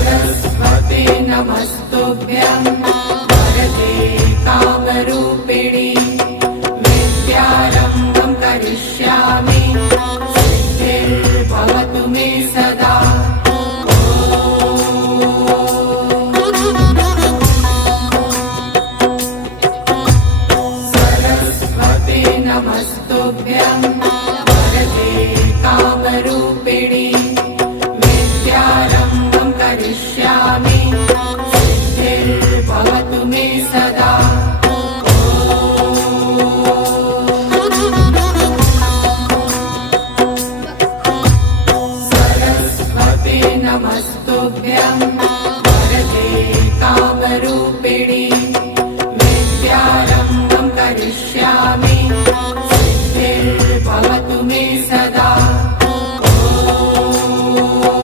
सरस्वते नमस्तुभ्यं वरदे कामरूपिणि विद्यारम्भं करिष्यामि सिद्धिर्भवतु मे सदा। सरस्वते नमस्तुभ्यं वरदे कामरूपिणि विद्यारम्भं करिष्यामि सिद्धिर्भवतु मे सदा। सरस्वते नमस्तुभ्यं